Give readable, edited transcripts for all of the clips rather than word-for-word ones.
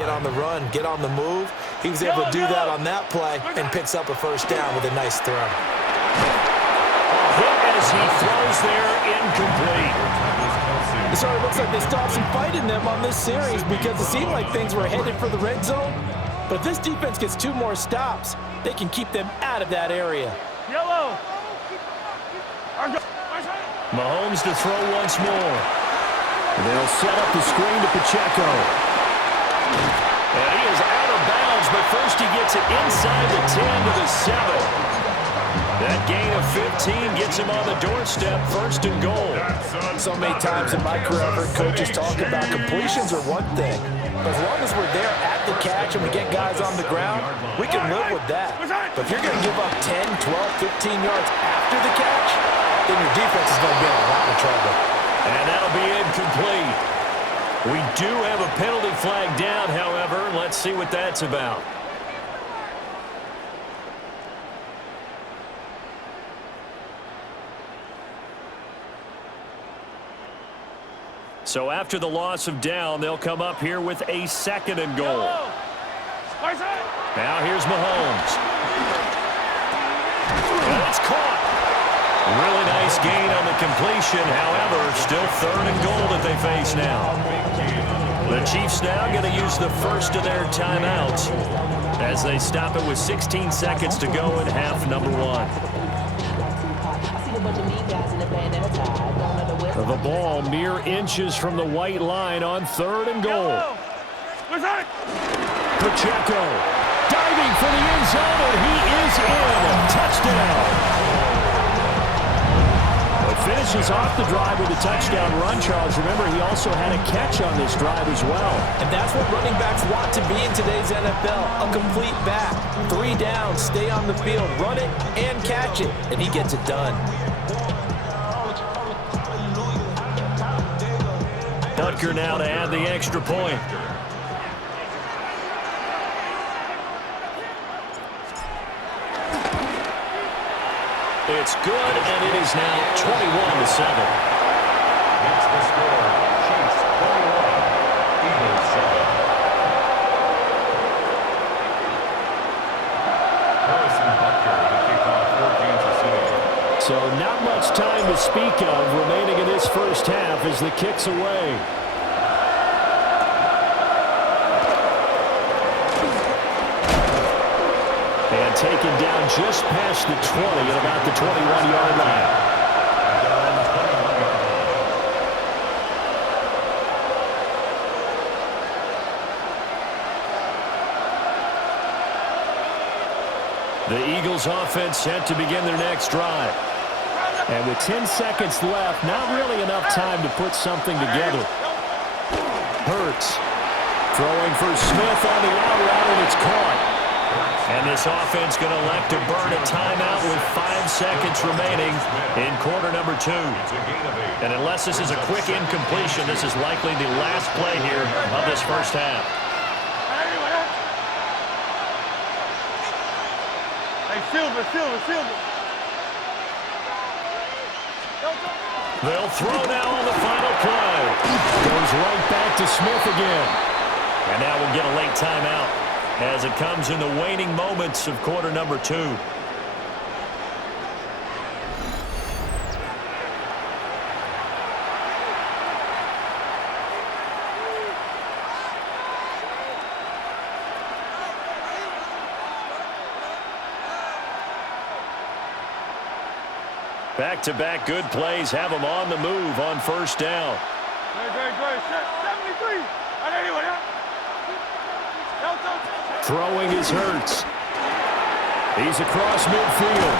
Get on the run, get on the move. He was able to do that on that play and picks up a first down with a nice throw. Hit as he throws there, incomplete. It sort of looks like they stopped some fight in them on this series because it seemed like things were headed for the red zone. But if this defense gets 2 more stops, they can keep them out of that area. Yellow. Mahomes to throw once more. They'll set up the screen to Pacheco. And he is out of bounds, but first he gets it inside the 10 to the 7. That gain of 15 gets him on the doorstep, 1st and goal. So many times in my career, I've heard coaches talk about completions are one thing. But as long as we're there at the catch and we get guys on the ground, we can live with that. But if you're going to give up 10, 12, 15 yards after the catch, then your defense is going to be in a lot of trouble. And that'll be incomplete. We do have a penalty flag down, however. Let's see what that's about. So after the loss of down, they'll come up here with a 2nd and goal. Now here's Mahomes. And it's caught. Really nice gain on the completion. However, still 3rd and goal that they face now. The Chiefs now going to use the first of their timeouts as they stop it with 16 seconds to go in half number 1. The ball mere inches from the white line on 3rd and goal. Pacheco diving for the end zone, and he is in. Touchdown. It finishes off the drive with a touchdown run, Charles. Remember, he also had a catch on this drive as well. And that's what running backs want to be in today's NFL, a complete back. 3 down, stay on the field, run it, and catch it, and he gets it done. Butker now to add the extra point. It's good, and it is now 21-7. That's the score. Chiefs 21, Eagles 7. Harrison Butker, the kickoff for Kansas City. So not much time to speak of remaining in this first half as the kick's away. And taken down just past the 20 at about the 21-yard line. The Eagles offense set to begin their next drive. And with 10 seconds left, not really enough time to put something together. Hurts throwing for Smith on the out route, and it's caught. And this offense going to elect to burn a timeout with 5 seconds remaining in quarter number 2. And unless this is a quick incompletion, this is likely the last play here of this first half. Hey, Silver. They'll throw now on the final play. Goes right back to Smith again. And now we'll get a late timeout as it comes in the waning moments of quarter number 2. Back-to-back good plays have them on the move on first down. Great. 73. Throwing is Hurts. He's across midfield.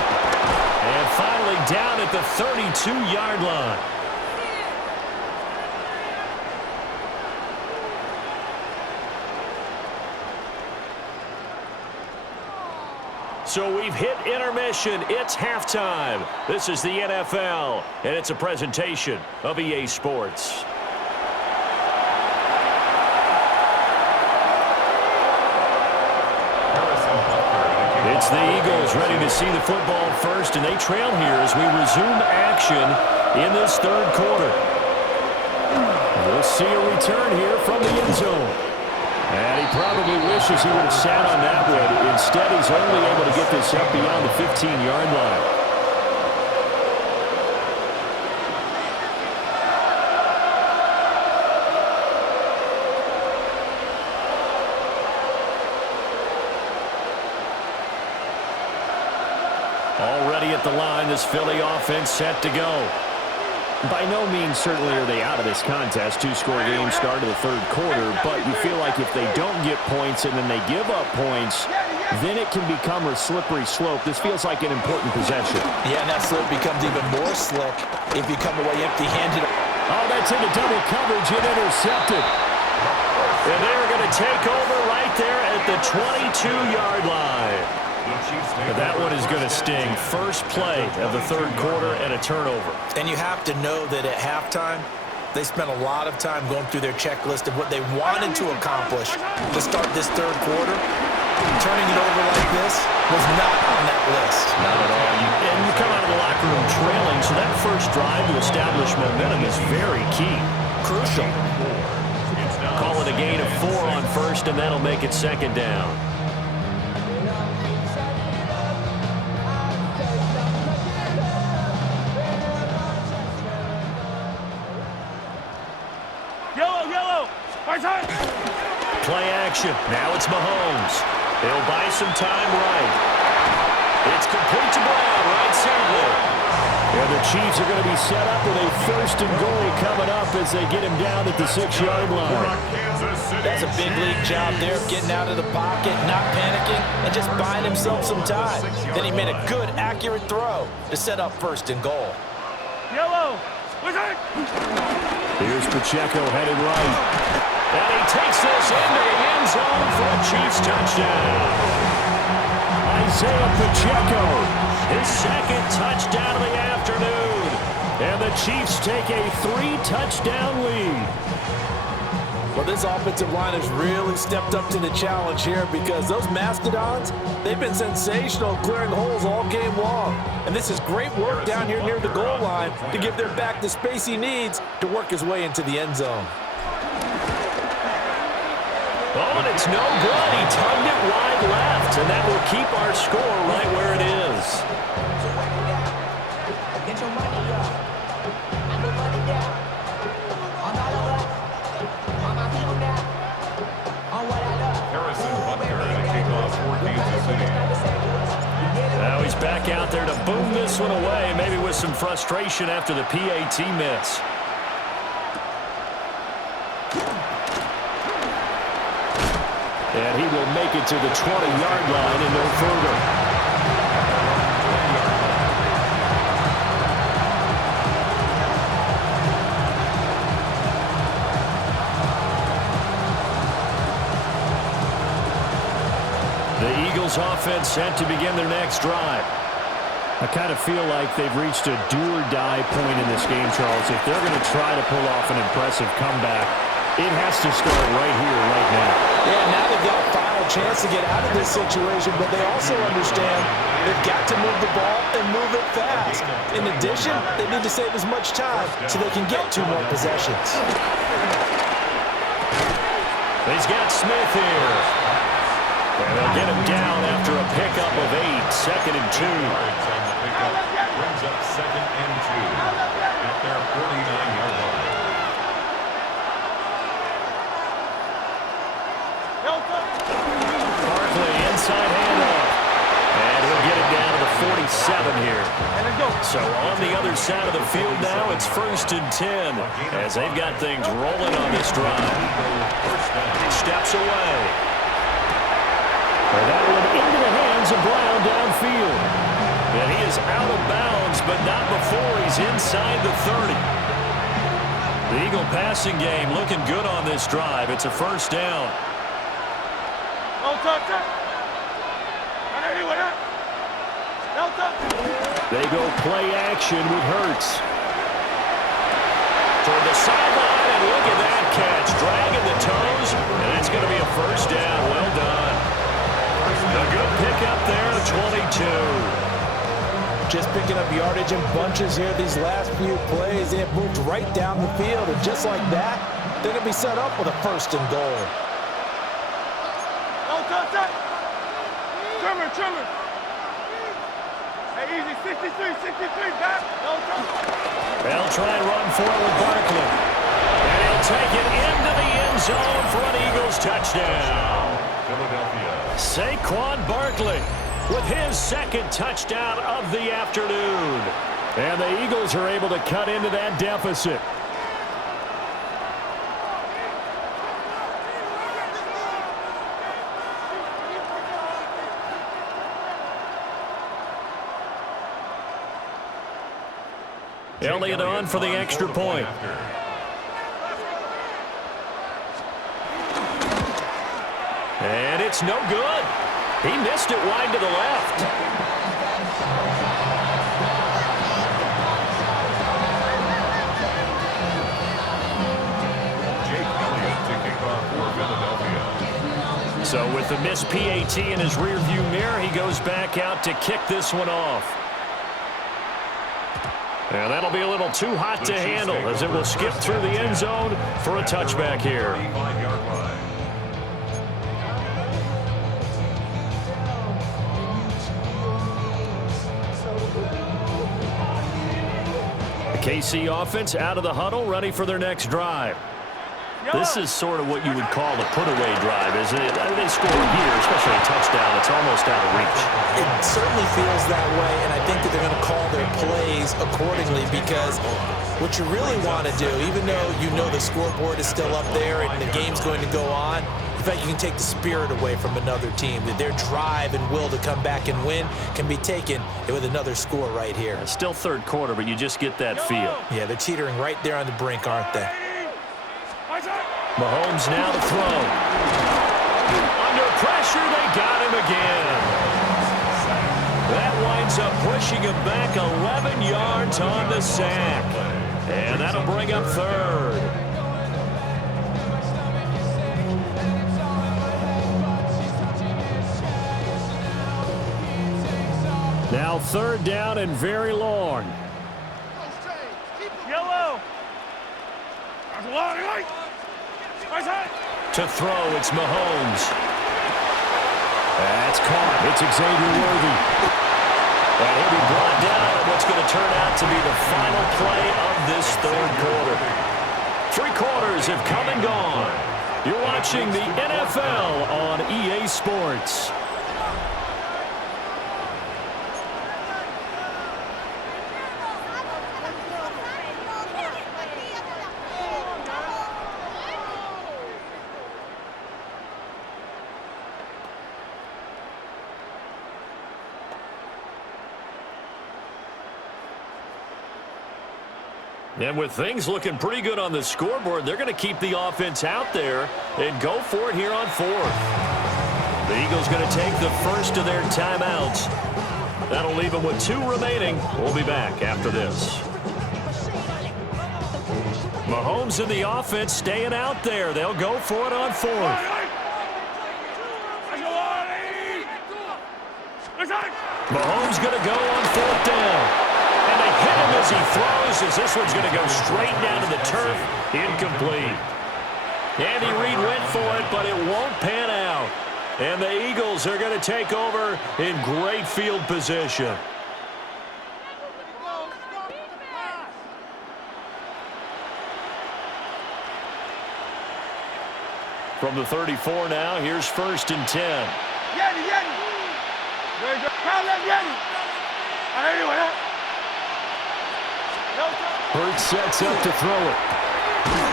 And finally down at the 32-yard line. So we've hit intermission. It's halftime. This is the NFL, and it's a presentation of EA Sports. It's the Eagles ready to see the football first, and they trail here as we resume action in this third quarter. We'll see a return here from the end zone. And he probably wishes he would have sat on that one. Instead, he's only able to get this up beyond the 15-yard line. Already at the line, this Philly offense set to go. By no means certainly are they out of this contest. Two-score game start of the third quarter, but you feel like if they don't get points and then they give up points, then it can become a slippery slope. This feels like an important possession. Yeah, and that slope becomes even more slick if you come away empty-handed. Oh, that's into double coverage and intercepted. And they're going to take over right there at the 22-yard line. But that one is going to sting. First play of the third quarter and a turnover. And you have to know that at halftime, they spent a lot of time going through their checklist of what they wanted to accomplish to start this third quarter. Turning it over like this was not on that list. Not at all. And you come out of the locker room trailing, so that first drive to establish momentum is very key. Crucial. Call it a gain of 4 on first, and that'll make it second down. Play action. Now it's Mahomes. He'll buy some time right. It's complete to Brown, right side. And the Chiefs are going to be set up with a first and goal coming up as they get him down at the 6-yard line. That's a big league job there of getting out of the pocket, not panicking, and just buying himself some time. Then he made a good, accurate throw to set up first and goal. Yellow. Here's Pacheco headed right. And he takes this into the end zone for a Chiefs touchdown. Isaiah Pacheco, his second touchdown of the afternoon. And the Chiefs take a 3-touchdown lead. Well, this offensive line has really stepped up to the challenge here because those Mastodons, they've been sensational clearing holes all game long. And this is great work down here near the goal line to give their back the space he needs to work his way into the end zone. Oh, and it's no good. He tugged it wide left, and that will keep our score right where it is. Now he's back out there to boom this one away, maybe with some frustration after the PAT miss. And he will make it to the 20-yard line and no further. The Eagles offense set to begin their next drive. I kind of feel like they've reached a do-or-die point in this game, Charles. If they're going to try to pull off an impressive comeback, it has to start right here, right now. Yeah, now they've got a final chance to get out of this situation, but they also understand they've got to move the ball and move it fast. In addition, they need to save as much time so they can get 2 more possessions. He's got Smith here. And they'll get him down after a pickup of 8, second and 2. Brings up second and 2 at their 49-yard line. Barkley inside handoff. And he'll get it down to the 47 here. So on the other side of the field now, it's first and 10 as they've got things rolling on this drive. He steps away. And that one into the hands of Brown downfield. And he is out of bounds, but not before he's inside the 30. The Eagle passing game looking good on this drive. It's a first down. They go play action with Hurts. Toward the sideline, and look at that catch. Dragging the toes, and that's going to be a first down. Well done. A good pickup there, 22. Just picking up yardage in bunches here these last few plays. They have moved right down the field, and just like that, they're going to be set up with a first and goal. set. Trimmer. Hey, easy, 63, back. No trouble. They'll try and run for it with Barkley. And he'll take it into the end zone for an Eagles touchdown. Philadelphia. Saquon Barkley with his second touchdown of the afternoon. And the Eagles are able to cut into that deficit. Elliott on for the extra point. And it's no good. He missed it wide to the left. So with the missed PAT in his rearview mirror, he goes back out to kick this one off. And that'll be a little too hot to handle as it will skip through the end zone for a touchback here. The KC offense out of the huddle, ready for their next drive. This is sort of what you would call a put-away drive, isn't it? I mean, they score here, especially a touchdown. It's almost out of reach. It certainly feels that way, and I think that they're going to call their plays accordingly because what you really want to do, even though you know the scoreboard is still up there and the game's going to go on, in fact, you can take the spirit away from another team, that their drive and will to come back and win can be taken with another score right here. It's still third quarter, but you just get that feel. Yeah, they're teetering right there on the brink, aren't they? Mahomes now to throw. Under pressure, they got him again. That winds up pushing him back 11 yards on the sack. And that'll bring up third. Now third down and very long. Yellow. To throw, it's Mahomes. That's caught. It's Xavier Worthy. And he'll be brought down at what's going to turn out to be the final play of this third quarter. 3 quarters have come and gone. You're watching the NFL on EA Sports. And with things looking pretty good on the scoreboard, they're going to keep the offense out there and go for it here on fourth. The Eagles going to take the first of their timeouts. That'll leave them with 2 remaining. We'll be back after this. Mahomes and the offense staying out there. They'll go for it on fourth. Mahomes going to go on 4th down. And they hit him as he throws, as this one's going to go straight down to the turf. Incomplete. Andy Reid went for it, but it won't pan out. And the Eagles are going to take over in great field position. From the 34 now, here's 1st and 10. Yeti. Very good. Foul that Yeti. Anyway, Hurts sets up to throw it.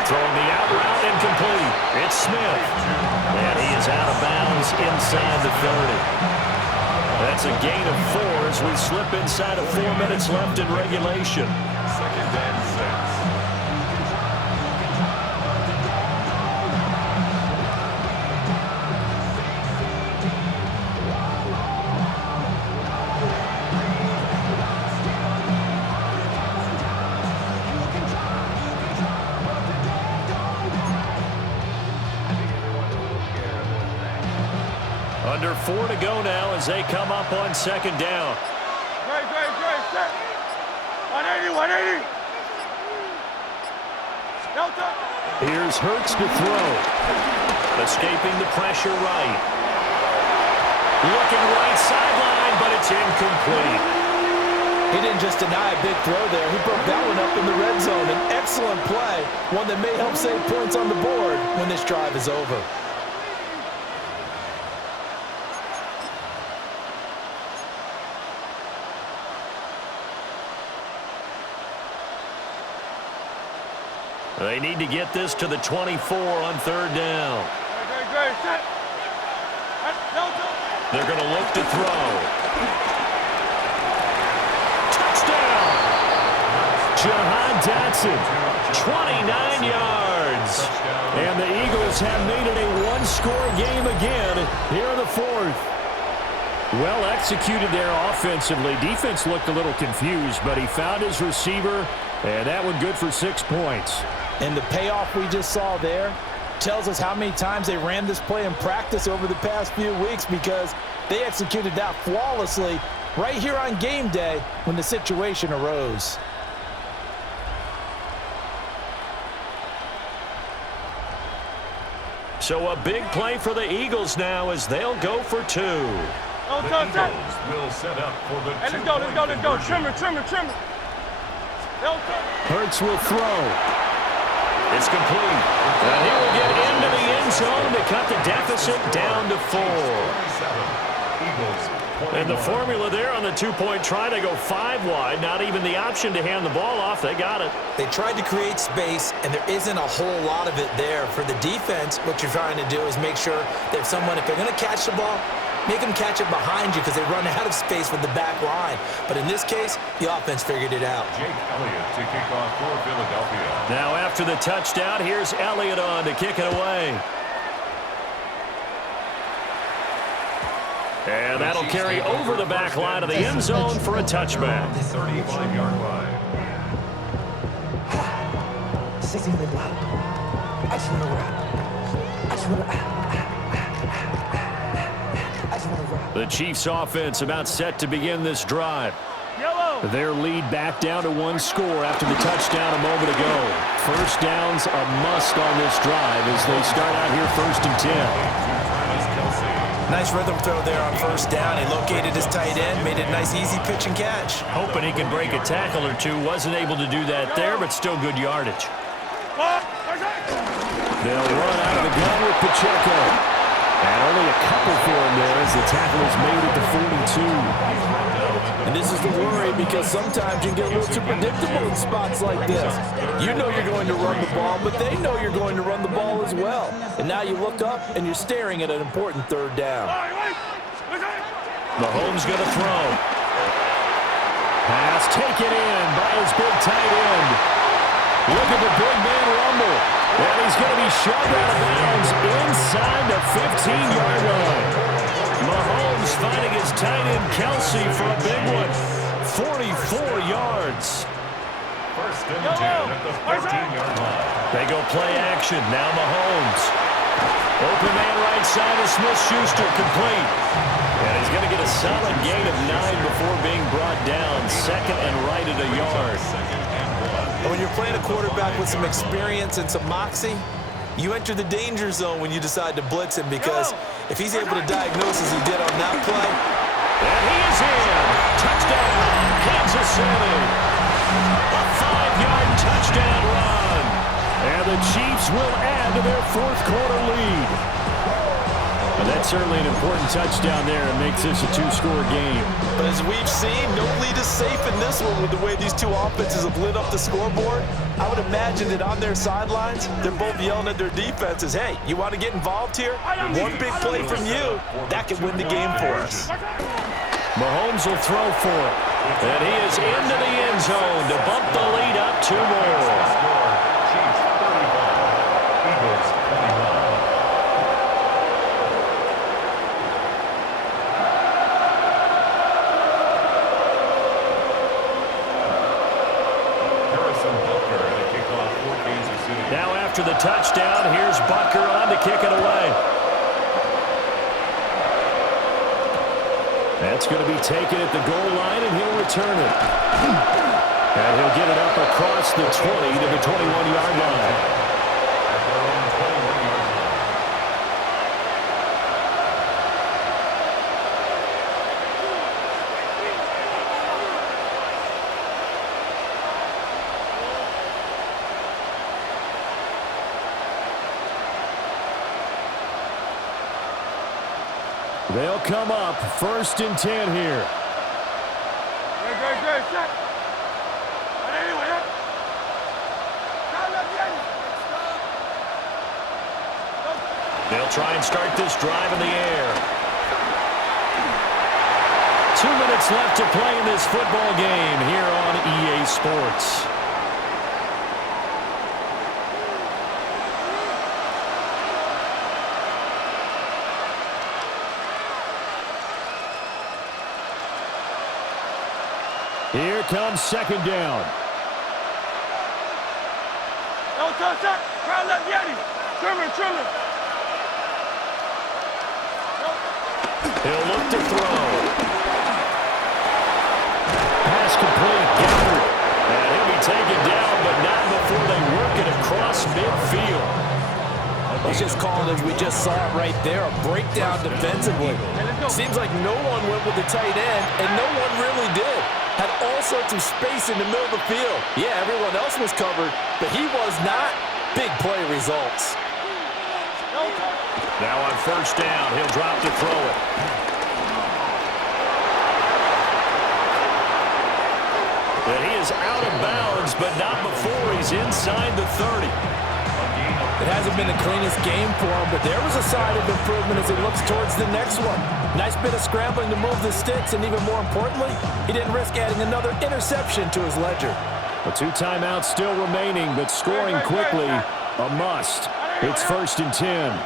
Throwing the out route incomplete. It's Smith. And he is out of bounds inside the 30. That's a gain of 4 as we slip inside of 4 minutes left in regulation. 2nd and 6. Under 4 to go now as they come up on 2nd down. Great. Set. 180. Delta. Here's Hurts to throw. Escaping the pressure right. Looking right sideline, but it's incomplete. He didn't just deny a big throw there. He broke that one up in the red zone. An excellent play, one that may help save points on the board when this drive is over. They need to get this to the 24 on third down. Great, set. They're going to look to throw. Touchdown! Jahan Dotson, 29 yards. And the Eagles have made it a one-score game again here in the fourth. Well executed there offensively. Defense looked a little confused, but he found his receiver, and that one good for 6 points. And the payoff we just saw there tells us how many times they ran this play in practice over the past few weeks, because they executed that flawlessly right here on game day when the situation arose. So a big play for the Eagles now as they'll go for 2. The Eagles will set up for the Hey, let's go. Trimmer. Hurts will throw. It's complete. And he will get into the end zone to cut the deficit down to 4. And the formula there on the two-point try to go 5 wide. Not even the option to hand the ball off. They got it. They tried to create space, and there isn't a whole lot of it there. For the defense, what you're trying to do is make sure that if they're going to catch the ball, make them catch it behind you, because they run out of space with the back line. But in this case, the offense figured it out. Jake Elliott to kick off for Philadelphia. Now after the touchdown, here's Elliott on to kick it away. And that'll carry over the back line of the end zone for a touchback. 35-yard line. The Chiefs offense about set to begin this drive. Their lead back down to 1 score after the touchdown a moment ago. First down's a must on this drive as they start out here 1st and 10. Nice rhythm throw there on first down. He located his tight end, made it a nice easy pitch and catch. Hoping he can break a tackle or two. Wasn't able to do that there, but still good yardage. They'll run out of the gun with Pacheco. And only a couple for him there as the tackle is made at the 42. And this is the worry, because sometimes you get a little too predictable in spots like this. You know you're going to run the ball, but they know you're going to run the ball as well. And now you look up and you're staring at an important third down. Mahomes going to throw. Pass taken in by his big tight end. Look at the big man rumble. And he's going to be shoved out of bounds inside the 15-yard line. Mahomes finding his tight end Kelsey for a big one. 44 yards. 1st and 10 at the 15-yard line. They go play action. Now Mahomes. Open man right side of Smith-Schuster, complete. And he's going to get a solid gain of 9 before being brought down. 2nd and right at a yard. When you're playing a quarterback with some experience and some moxie, you enter the danger zone when you decide to blitz him, because if he's able to diagnose as he did on that play. And he is in. Touchdown, Kansas City. A 5-yard touchdown run. And the Chiefs will add to their 4th quarter lead. And that's certainly an important touchdown there and makes this a 2-score game. But as we've seen, no lead is safe in this one with the way these two offenses have lit up the scoreboard. I would imagine that on their sidelines, they're both yelling at their defenses, hey, you want to get involved here? One big play from you, that could win the game for us. Mahomes will throw for it. And he is into the end zone to bump the lead up 2 more. Chiefs 35, Eagles 21. Now after the touchdown, here's Butker on to kick it away. That's going to be taken at the goal line, and he'll return it. And he'll get it up across the 20 to the 21-yard line. They'll come up 1st and 10 here. Great, set. They'll try and start this drive in the air. 2 minutes left to play in this football game here on EA Sports. Here comes 2nd down. No touch up. Crowd left Yeti. Trimmer. He'll look to throw. Pass complete. Gathered. And he'll be taken down, but not before they work it across midfield. He's just calling it, we just saw it right there, a breakdown defensively. Seems like no one went with the tight end, and no one really did. Had all sorts of space in the middle of the field. Yeah, everyone else was covered, but he was not. Big play results. Now on 1st down, he'll drop to throw it. And he is out of bounds, but not before he's inside the 30. It hasn't been the cleanest game for him, but there was a sign of improvement as he looks towards the next one. Nice bit of scrambling to move the sticks, and even more importantly, he didn't risk adding another interception to his ledger. The 2 timeouts still remaining, but scoring quickly, a must. It's 1st and 10.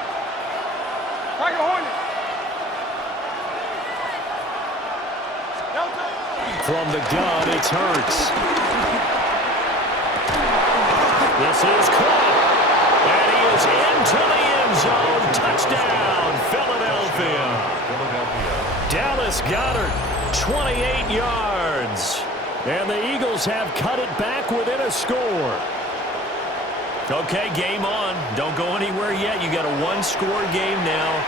From the gun, it's Hurts. This is caught. And he is into the end zone. Touchdown, Philadelphia. Dallas Goedert, 28 yards. And the Eagles have cut it back within a score. Okay, game on. Don't go anywhere yet. You got a 1-score game now.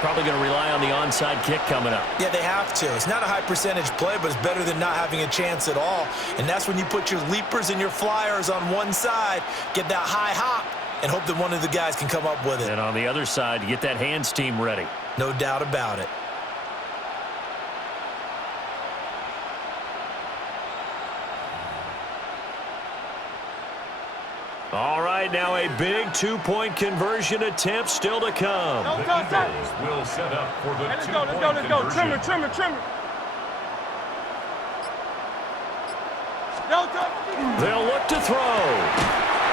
Probably going to rely on the onside kick coming up. Yeah, they have to. It's not a high percentage play, but it's better than not having a chance at all. And that's when you put your leapers and your flyers on one side, get that high hop, and hope that one of the guys can come up with it. And on the other side, you get that hands team ready. No doubt about it. All right, now a big 2-point conversion attempt still to come. The Eagles will set up for the 2-point conversion. Trimmer. They'll look to throw.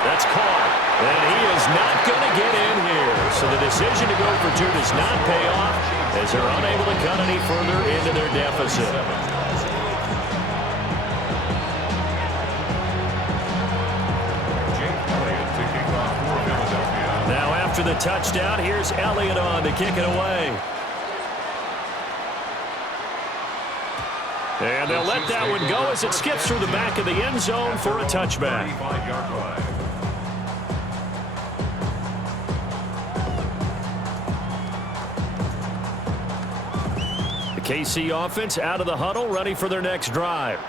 That's caught. And he is not going to get in here. So the decision to go for 2 does not pay off as they're unable to cut any further into their deficit. Now after the touchdown, here's Elliott on to kick it away. And they'll let that one go as it skips through the back of the end zone for a touchback. The KC offense out of the huddle, ready for their next drive.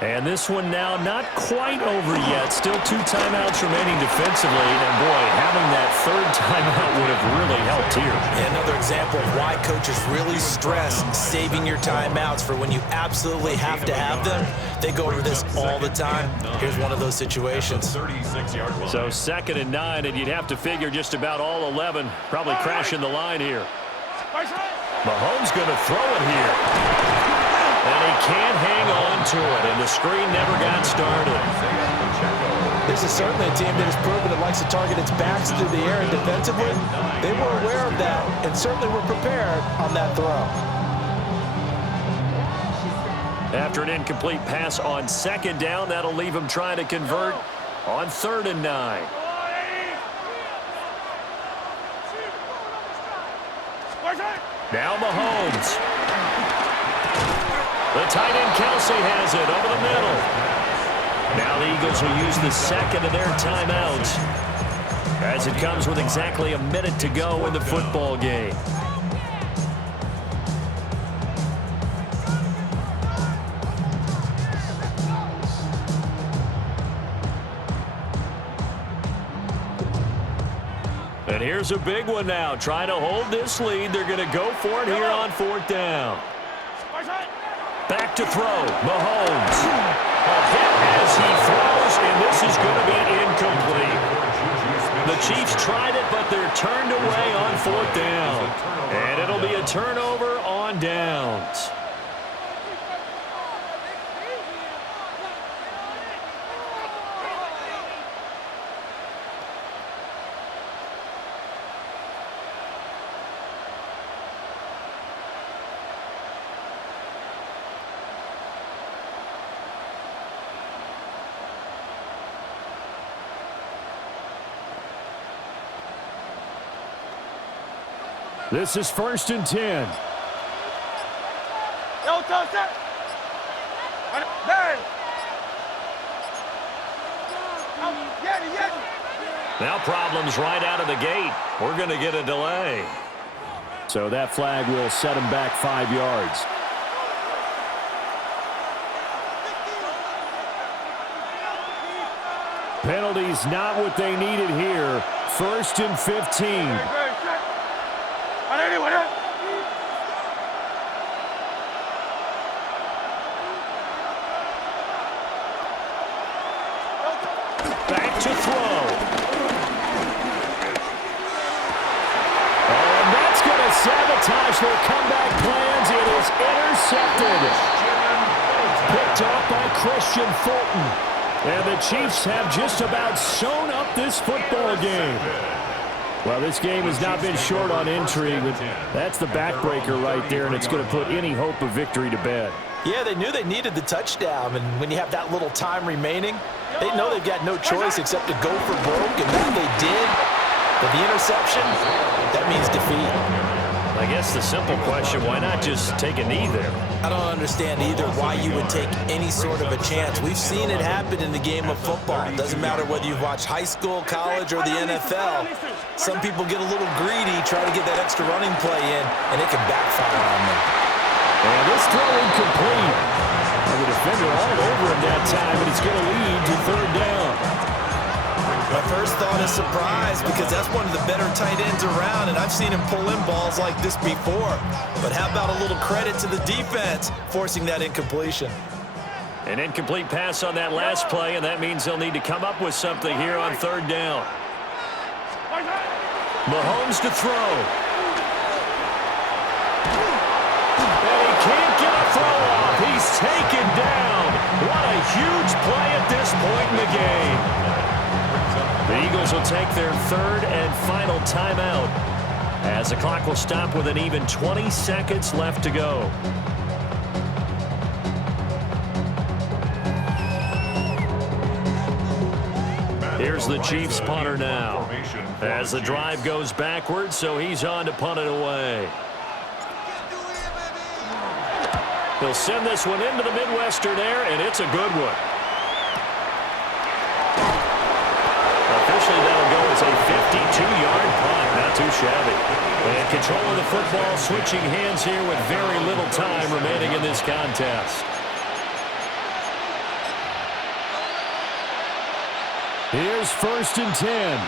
And this one now not quite over yet. Still 2 timeouts remaining defensively. And, boy, having that 3rd timeout would have really helped here. Yeah, another example of why coaches really stress saving your timeouts for when you absolutely have to have them. They go over this all the time. Here's one of those situations. So 2nd and 9, and you'd have to figure just about all 11 probably crashing the line here. Mahomes going to throw it here. And he can't hang on to it, and the screen never got started. This is certainly a team that has proven it likes to target its backs through the air and defensively. They were aware of that and certainly were prepared on that throw. After an incomplete pass on 2nd down, that'll leave him trying to convert on 3rd and 9. Now Mahomes. The tight end Kelsey has it over the middle. Now the Eagles will use the 2nd of their timeouts as it comes with exactly a minute to go in the football game. And here's a big one now. Trying to hold this lead. They're going to go for it here on 4th down. Back to throw. Mahomes. A hit as he throws, and this is going to be incomplete. The Chiefs tried it, but they're turned away on 4th down. And it'll be a turnover on downs. This is 1st and 10. Now problems right out of the gate. We're going to get a delay. So that flag will set him back 5 yards. Penalties not what they needed here. 1st and 15. Back to throw. And that's going to sabotage their comeback plans. It is intercepted. Picked off by Christian Fulton. And the Chiefs have just about sewn up this football game. Well, this game has not been short on intrigue. That's the backbreaker right there, and it's going to put any hope of victory to bed. Yeah, they knew they needed the touchdown, and when you have that little time remaining, they know they've got no choice except to go for broke, and that they did. But the interception, that means defeat. I guess the simple question, why not just take a knee there? I don't understand either why you would take any sort of a chance. We've seen it happen in the game of football. It doesn't matter whether you've watched high school, college, or the NFL. Some people get a little greedy, try to get that extra running play in, and it can backfire on them. And this throw incomplete. And the defender all over him that time, and it's going to lead to 3rd down. My first thought is surprise because that's one of the better tight ends around, and I've seen him pull in balls like this before. But how about a little credit to the defense forcing that incompletion? An incomplete pass on that last play, and that means they'll need to come up with something here on 3rd down. Mahomes to throw. And he can't get a throw off. He's taken down. What a huge play at this point in the game. The Eagles will take their 3rd and final timeout as the clock will stop with an even 20 seconds left to go. Here's the Chiefs punter now as the drive goes backwards, so he's on to punt it away. He'll send this one into the Midwestern air, and it's a good one. Officially, that'll go as a 52-yard punt. Not too shabby. And control of the football, switching hands here with very little time remaining in this contest. Here's 1st and 10.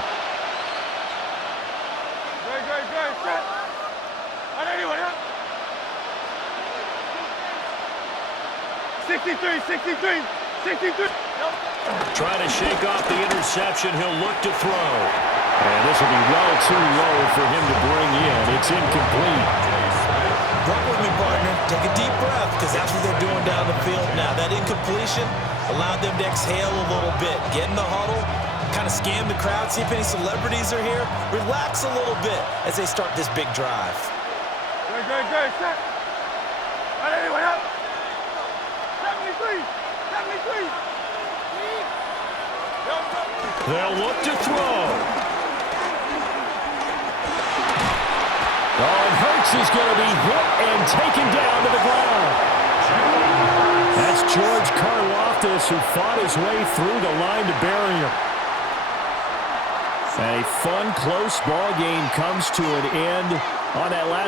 Trying to shake off the interception. He'll look to throw. And this will be well too low for him to bring in. It's incomplete. Walk with me, partner. Take a deep breath because that's what they're doing down the field now. That incompletion allowed them to exhale a little bit. Get in the huddle, kind of scan the crowd, see if any celebrities are here. Relax a little bit as they start this big drive. Good. Set. Anyone up? 73. They'll look to throw. Oh, and Hurts is going to be hit and taken down to the ground. That's George Karlaftis who fought his way through the line to bury him. A fun, close ball game comes to an end on that last